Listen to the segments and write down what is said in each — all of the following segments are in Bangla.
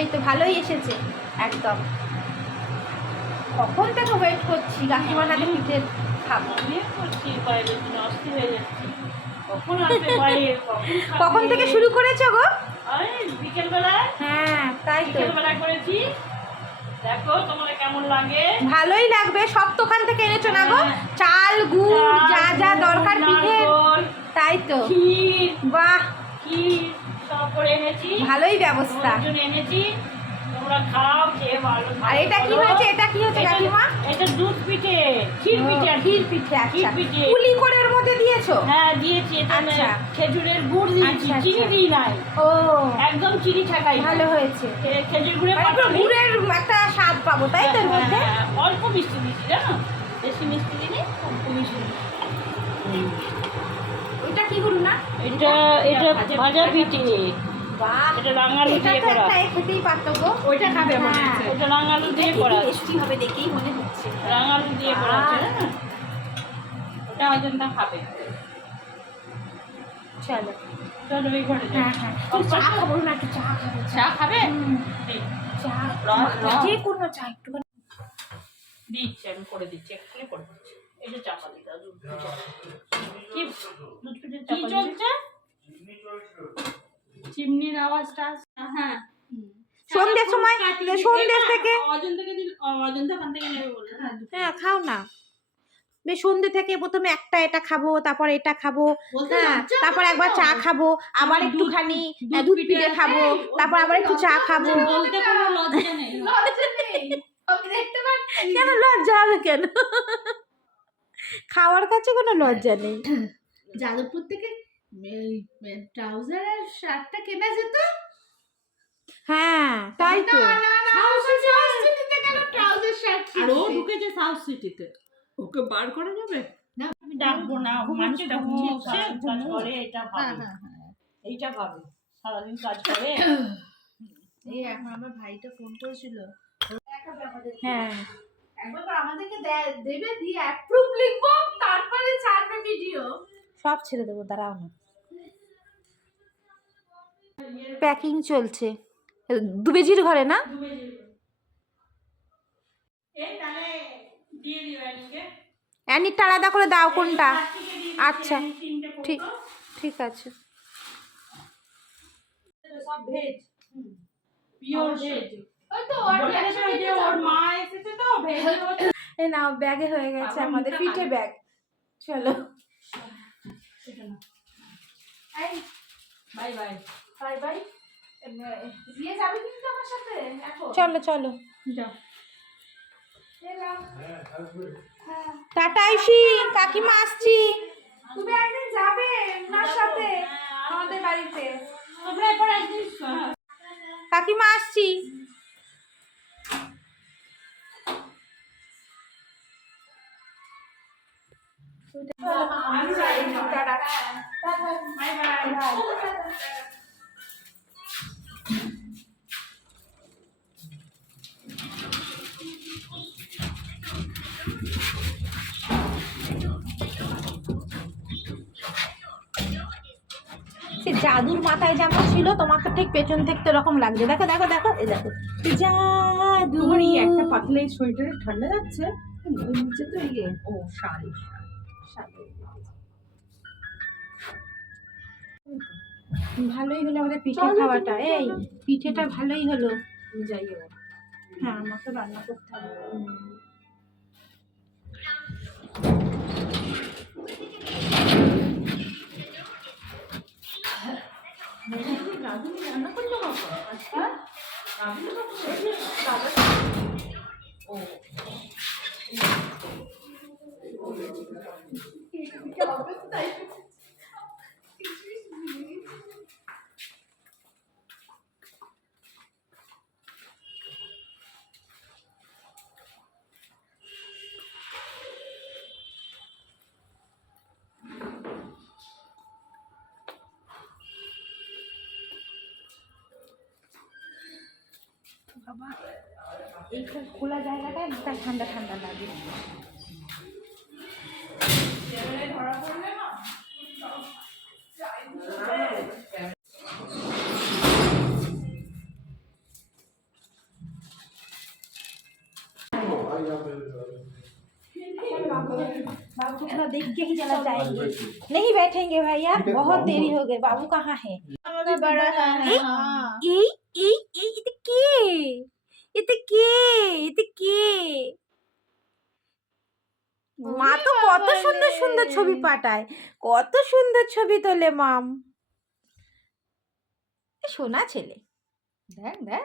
এই তো ভালোই এসেছে একদম। কখন থেকে ওয়েট করছি কাকিমার হাতে পিঠে খাবো। কখন থেকে শুরু করেছো গো? বিকেলবেলায়। হ্যাঁ তাই তো, বিকেলবেলায় করেছি। দেখো তোমাদের কেমন লাগে। ভালোই লাগবে। সব তো ওখান থেকে এনেছো না গো? চাল গুড় যা যা দরকার পিঠে, তাই তো। ক্ষীর, বাহ, ক্ষীর সব করে এনেছি। ভালোই ব্যবস্থা। এনেছি, তোমরা খাও, খেয়ে ভালো। আর এটা কি হয়েছে? এটা কি হয়েছে কাকিমা? এটা দুধ পিঠে, ক্ষীর পিঠে। ক্ষীর পিঠে, ক্ষীর আচ্ছা। পিঠে পুলি করে এর মধ্যে দিয়েছো? হ্যাঁ দিয়েছি। আচ্ছা, খেজুরের গুড় দিয়েছি, আচ্ছা, চিনি দিই নাই। ও একদম চিনি ছাড়াই। ভালো হয়েছে। খেজুর গুড়ের গুড়ের একটা স্বাদ পাবো, তাই তো এর মধ্যে? অল্প মিষ্টি দিচ্ছি, জানো, বেশি মিষ্টি দিই, অল্প মিষ্টি দিচ্ছি। ওইটা কি গুড় না? এটা ভাজা পিঠে। বাহ, এটা রাঙালু দিয়ে করা। এটা খেতেই পারতো গো। ওইটা খাবে মনে হচ্ছে। এটা রাঙালু দিয়ে করা। টেস্টি হবে দেখেই মনে হচ্ছে। রাঙালু দিয়ে করা আছে না? ওটা অজন্তা খাবে। চলো চলো এই ঘরে যাই। হ্যাঁ হ্যাঁ, চা খাবো না, একটু চা খাবো। চা খাবে? চা, যে কোনো চা একটুখানি দিচ্ছি, আমি করে দিচ্ছি, এক্ষুনি করে দিচ্ছি। এই যে চাপাতি দাও, দুধ পিঠে। কি দুধ পিঠে কি চলছে? চিমনির আওয়াজটা আসছে। হ্যাঁ, সন্ধ্যের সময়, সন্ধ্যে থেকে অজন্তা খান থেকে নেবে বলে। হ্যাঁ খাও না। বেশ সন্ধ্যে থেকে প্রথমে একটা এটা খাবো, তারপর এটা খাবো, হ্যাঁ, তারপর একবার চা খাবো, আবার একটুখানি দুধ পিঠে খাবো, তারপর আবার একটু চা খাবো। বলতে কোনো লজ্জা নেই। কেন লজ্জা হবে কেন? খাওয়ার কাছে কোনো লজ্জা নেই। যাদবপুর থেকে ট্রাউজার আর শার্টটা কেনা যেত। হ্যাঁ তাই তো। ট্রাউজার শার্ট আর ও ঢুকেছে সাউথ সিটিতে, ওকে বার করা যাবে না? আমি ডাকবো না, মানুষটা ঘুমোচ্ছে, কাজ করে, এটা ভাবে, এইটা ভাবে সারাদিন কাজ করে। এই এখন আমার ভাইটা ফোন করেছিল, হ্যাঁ একবার আমাদেরকে দেবে, দিয়ে অ্যাপ্রুভ লিখবো, তারপরে ছাড়বে ভিডিও। সব ছেড়ে দেবো, দাঁড়াও না। প্যাকিং চলছে দুবেজির ঘরে না? অ্যানিটা আলাদা করে দাও কোনটা? আচ্ছা ঠিক, ঠিক আছে। সব ভেজ, পিওর ভেজ। ওই তো ওর মা এসেছে তো ভেজ। এই নাও, ব্যাগে হয়ে গেছে আমাদের পিঠে ব্যাগ। চলো বাই বাই। Bye bye. দিয়ে যাবে কিন্তু আমার সাথে এখন। চলো চলো, যাও। টাটা আইসি, কাকিমা আসছি। তুমি একদিন যাবে ওনার সাথে আমাদের বাড়িতে। তোমরা এরপর একদিন কাকিমা আসছি। Bye bye. সে জাদুর মাথায় যেমন ছিল, তোমাকে ঠিক পেছন থেকে এরকম লাগছে। দেখো দেখো দেখো, এই দেখো জাদু। তোমার এই একটা পাতলা এই সোয়েটারে ঠান্ডা যাচ্ছে। নিচে তো ইয়ে, ও শাড়ি, ভালোই হলো আমাদের পিঠে খাওয়াটা। এই পিঠেটা ভালোই হলো। যাই হোক। হ্যাঁ, আমাকে রান্না করতে হবে। রান্না করলো বাবা আজকে? ও বাবা, এই খোলা জায়গাটায় মাথা ঠান্ডা ঠান্ডা লাগে। ধরা পড়লে না बाबू थोड़ा देख के ही चला जाएंगे, नहीं बैठेंगे भैया, बहुत देरी हो गई। बाबू कहाँ है? बड़ा है মা তো কত সুন্দর সুন্দর ছবি পাঠায়, কত সুন্দর ছবি তোলে মাম। সোনা ছেলে, দেখ দেখ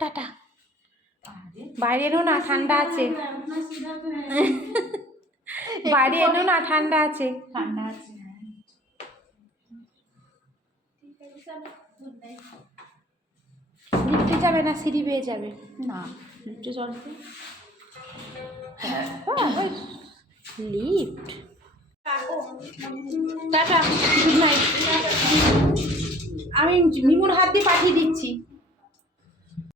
টাটা। বাইরে এনো না, ঠান্ডা আছে। বাইরে এনো না, ঠান্ডা আছে। ঠান্ডা আছে। লিফটে যাবে না সিঁড়ি বেয়ে যাবে? না লিফটে চড়তে লিফট। Tata, good night. আমি মিমুর হাত দিয়ে পাঠিয়ে দিচ্ছি।